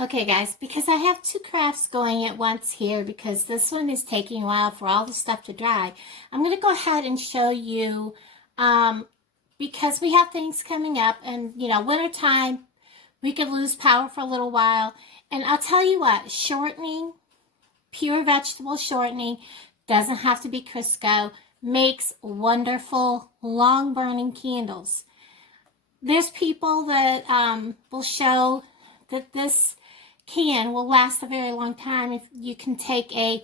Okay guys, because I have two crafts going at once here because this one is taking a while for all the stuff to dry, I'm going to go ahead and show you, because we have things coming up and, winter time, we could lose power for a little while. And I'll tell you what, shortening, pure vegetable shortening, doesn't have to be Crisco, makes wonderful long burning candles. There's people that will show that this will last a very long time if you can take a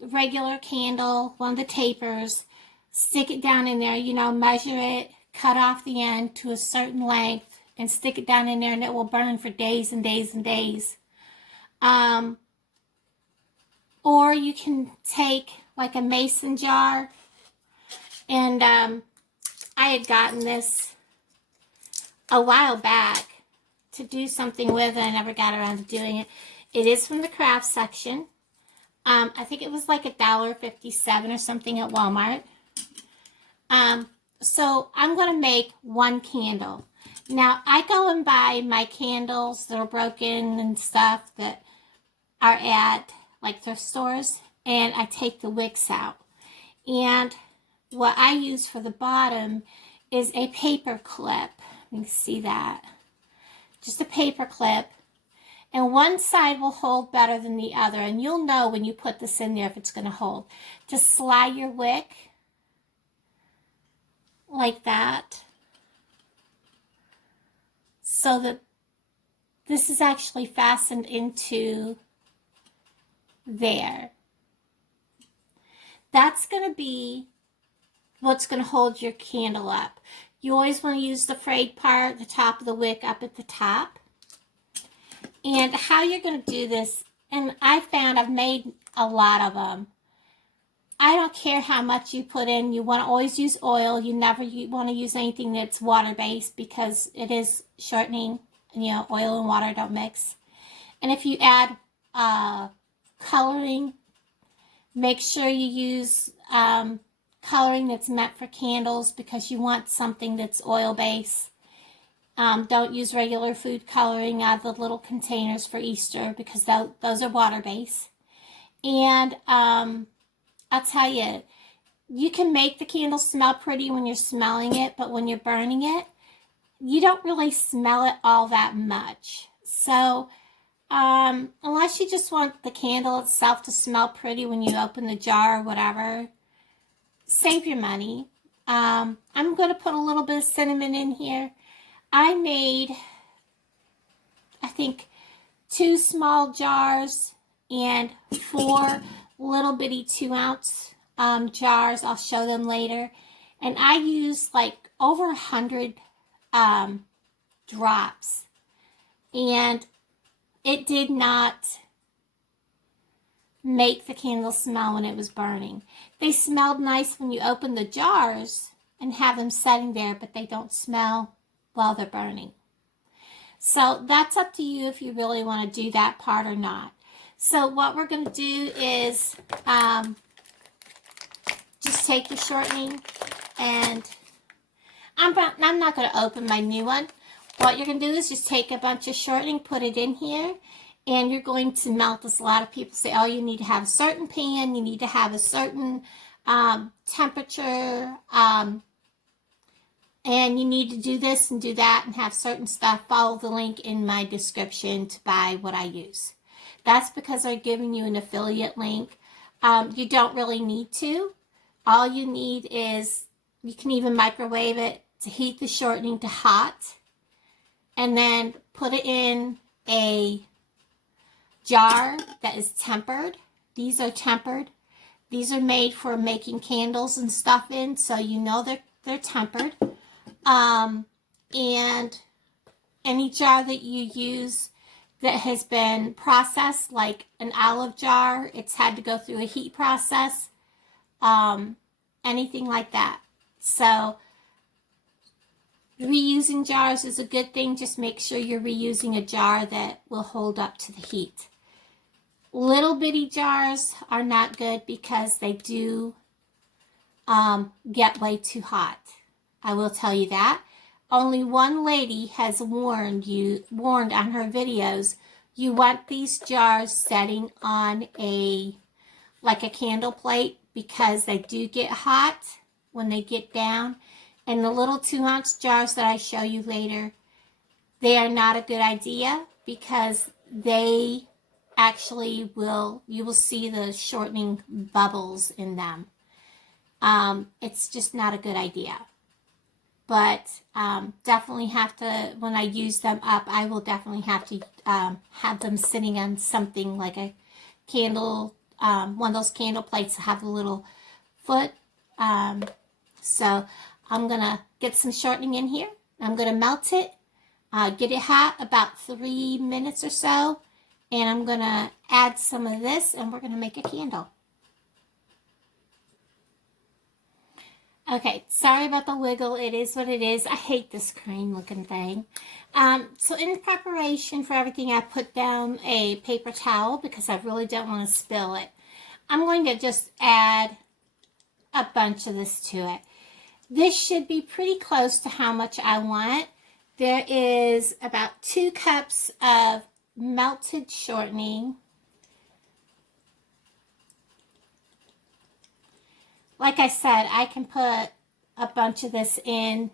regular candle, one of the tapers, stick it down in there, measure it, cut off the end to a certain length, and stick it down in there, and it will burn for days and days and days. Or you can take like a mason jar, and I had gotten this a while back to do something with it. I never got around to doing it. It is from the craft section. I think it was like $1.57 or something at Walmart. So I'm going to make one candle. Now, I go and buy my candles that are broken and stuff that are at like thrift stores, and I take the wicks out. And what I use for the bottom is a paper clip. You can see that. Just a paper clip, and one side will hold better than the other, and you'll know when you put this in there if it's going to hold. Just slide your wick like that so that this is actually fastened into there. That's going to be what's going to hold your candle up. You always want to use the frayed part, the top of the wick up at the top. And how you're going to do this, and I found I've made a lot of them. I don't care how much you put in. You want to always use oil. You never want to use anything that's water-based because it is shortening. Oil and water don't mix. And if you add coloring, make sure you use coloring that's meant for candles because you want something that's oil-based. Don't use regular food coloring out of the little containers for Easter because those are water-based. And I'll tell you, you can make the candle smell pretty when you're smelling it, but when you're burning it, you don't really smell it all that much. So unless you just want the candle itself to smell pretty when you open the jar or whatever, save your money. I'm going to put a little bit of cinnamon in here. I made, I think, 2 small jars and 4 little bitty 2-ounce jars. I'll show them later. And I used like over 100 drops. And it did not make the candle smell when it was burning. They smelled nice when you open the jars and have them sitting there, but they don't smell while they're burning. So that's up to you if you really want to do that part or not. So what we're going to do is just take the shortening, and I'm not going to open my new one. What you're going to do is just take a bunch of shortening, put it in here, and you're going to melt this. A lot of people say, oh, you need to have a certain pan, you need to have a certain temperature, and you need to do this and do that and have certain stuff. Follow the link in my description to buy what I use. That's because they're giving you an affiliate link. You don't really need to. All you need is, you can even microwave it to heat the shortening to hot, and then put it in a jar that is tempered. These are tempered. These are made for making candles and stuff in, so you know they're tempered. And any jar that you use that has been processed, like an olive jar, it's had to go through a heat process, anything like that. So reusing jars is a good thing. Just make sure you're reusing a jar that will hold up to the heat. Little bitty jars are not good because they do get way too hot. I will tell you that. only one lady has warned on her videos, you want these jars setting on like a candle plate, because they do get hot when they get down. And the little 2-ounce jars that I show you later, they are not a good idea, because they actually you will see the shortening bubbles in them. It's just not a good idea. But definitely have to, when I use them up, I will definitely have to have them sitting on something like a candle, one of those candle plates that have a little foot. So I'm going to get some shortening in here. I'm going to melt it, get it hot about 3 minutes or so, and I'm going to add some of this, and we're going to make a candle. Okay, sorry about the wiggle. It is what it is. I hate this crane looking thing. So in preparation for everything, I put down a paper towel because I really don't want to spill it. I'm going to just add a bunch of this to it. This should be pretty close to how much I want. There is about 2 cups of melted shortening. Like I said, I can put a bunch of this in.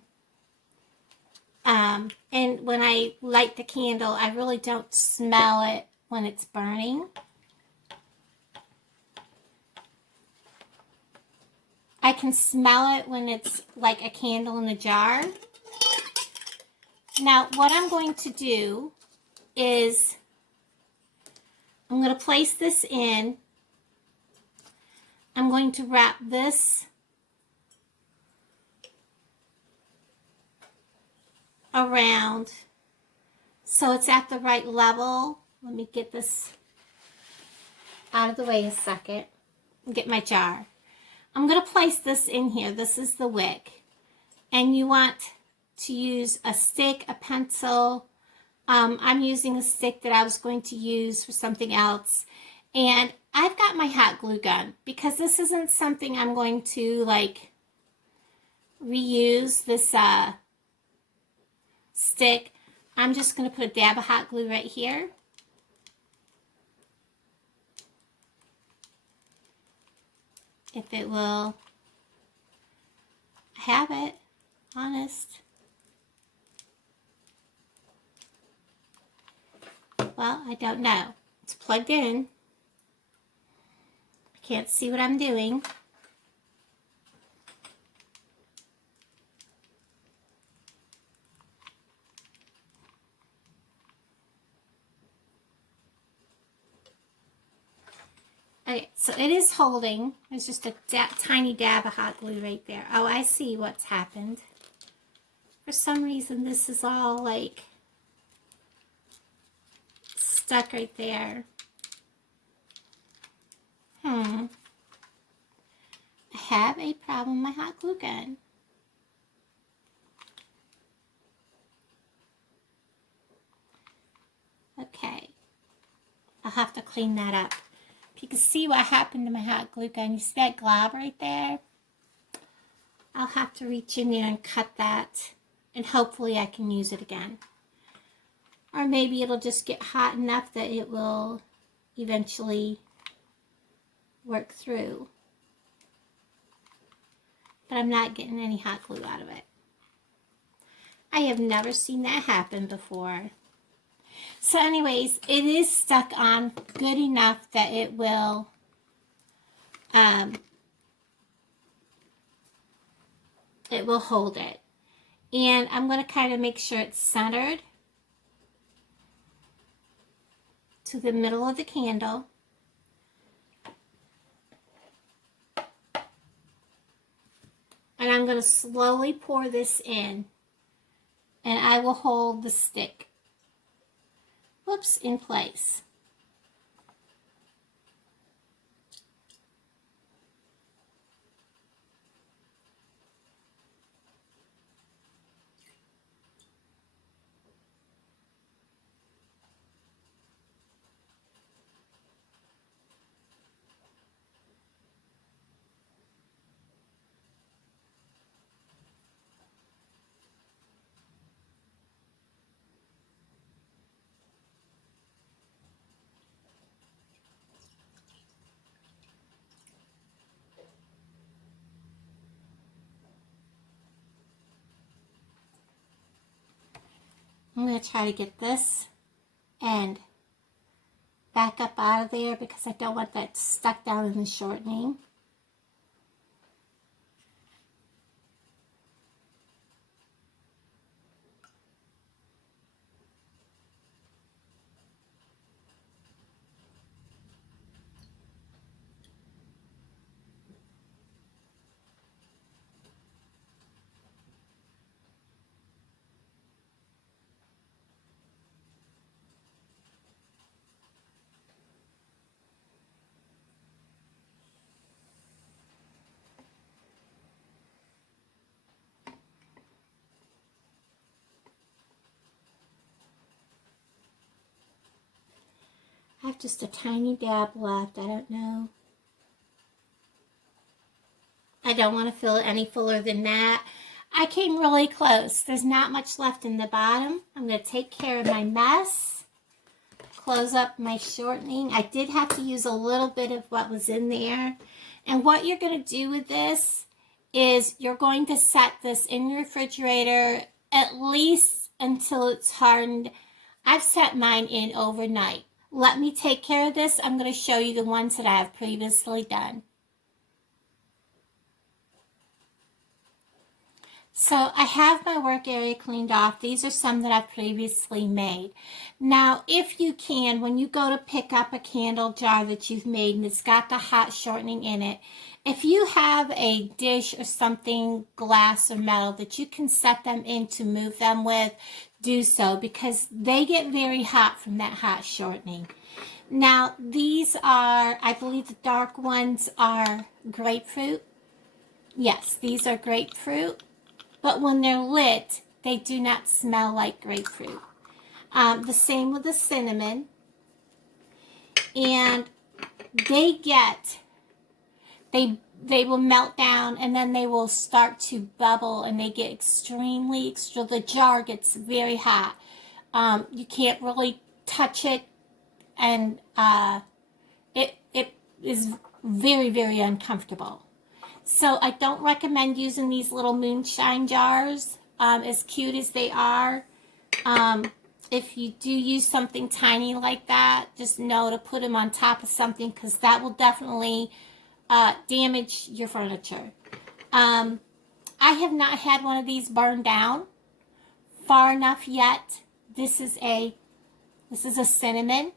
And when I light the candle, I really don't smell it when it's burning. I can smell it when it's like a candle in a jar. Now, what I'm going to do is I'm going to place this in. I'm going to wrap this around so it's at the right level. Let me get this out of the way a second and get my jar. I'm going to place this in here. This is the wick. And you want to use a stick, a pencil. I'm using a stick that I was going to use for something else. And I've got my hot glue gun because this isn't something I'm going to like reuse, this stick. I'm just going to put a dab of hot glue right here. If it will have it, honest. Well, I don't know. It's plugged in. I can't see what I'm doing. Okay, so it is holding. There's just a tiny dab of hot glue right there. Oh, I see what's happened. For some reason, this is all like stuck right there. I have a problem with my hot glue gun. Okay, I'll have to clean that up. If you can see what happened to my hot glue gun, you see that glob right there? I'll have to reach in there and cut that, and hopefully I can use it again. Or maybe it'll just get hot enough that it will eventually work through. But I'm not getting any hot glue out of it. I have never seen that happen before. So anyways, it is stuck on good enough that it will hold it. And I'm going to kind of make sure it's centered to the middle of the candle. And I'm going to slowly pour this in. And I will hold the stick, whoops, in place. I'm going to try to get this end back up out of there because I don't want that stuck down in the shortening. I have just a tiny dab left. I don't know. I don't want to fill it any fuller than that. I came really close. There's not much left in the bottom. I'm going to take care of my mess. Close up my shortening. I did have to use a little bit of what was in there. And what you're going to do with this is you're going to set this in your refrigerator at least until it's hardened. I've set mine in overnight. Let me take care of this. I'm going to show you the ones that I have previously done. So I have my work area cleaned off. These are some that I've previously made. Now, if you can, when you go to pick up a candle jar that you've made and it's got the hot shortening in it, if you have a dish or something, glass or metal, that you can set them in to move them with, do so because they get very hot from that hot shortening. Now, these are, I believe the dark ones are grapefruit. Yes, these are grapefruit. But when they're lit, they do not smell like grapefruit. The same with the cinnamon. And they will melt down and then they will start to bubble and they get the jar gets very hot. You can't really touch it and it is very, very uncomfortable. So I don't recommend using these little moonshine jars, as cute as they are. If you do use something tiny like that, just know to put them on top of something because that will definitely damage your furniture. I have not had one of these burn down far enough yet. This is a cinnamon.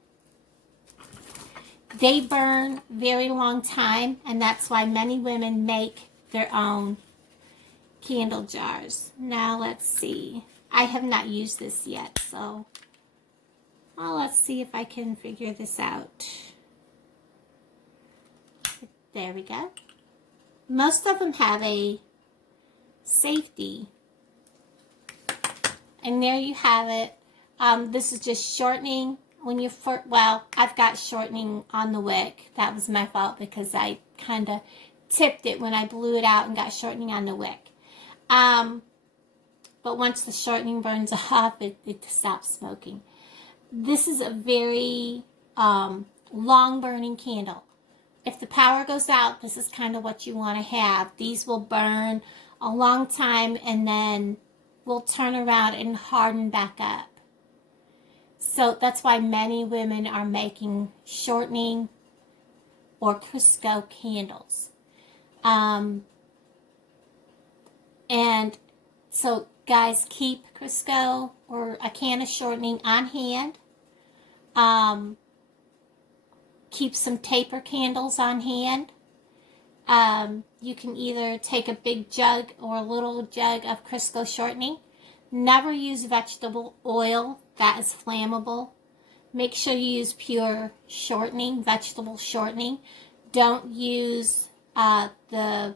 They burn very long time, and that's why many women make their own candle jars. Now, let's see. I have not used this yet, so let's see if I can figure this out. There we go. Most of them have a safety. And there you have it. This is just shortening. I've got shortening on the wick. That was my fault because I kind of tipped it when I blew it out and got shortening on the wick. But once the shortening burns off, it stops smoking. This is a very long burning candle. If the power goes out, this is kind of what you want to have. These will burn a long time and then will turn around and harden back up. So that's why many women are making shortening or Crisco candles. And so guys, keep Crisco or a can of shortening on hand. Keep some taper candles on hand. You can either take a big jug or a little jug of Crisco shortening. Never use vegetable oil. That is flammable. Make sure you use pure shortening, vegetable shortening. Don't use the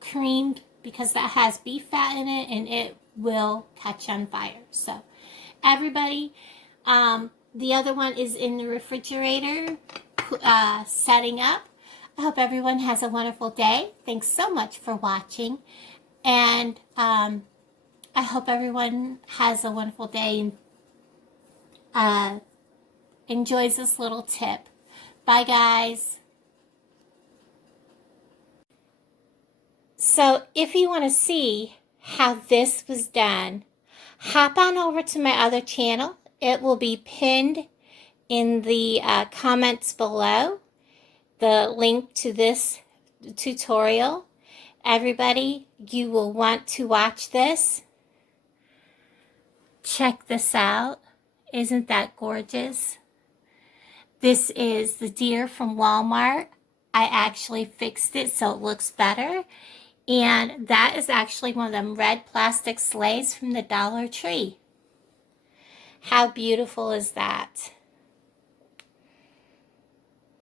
creamed because that has beef fat in it and it will catch on fire. So everybody, the other one is in the refrigerator setting up. I hope everyone has a wonderful day. Thanks so much for watching. And I hope everyone has a wonderful day and enjoys this little tip. Bye, guys. So if you want to see how this was done, hop on over to my other channel. It will be pinned in the comments below, the link to this tutorial. Everybody, you will want to watch this. Check this out. Isn't that gorgeous? This is the deer from Walmart. I actually fixed it so it looks better. And that is actually one of them red plastic sleighs from the Dollar Tree. How beautiful is that?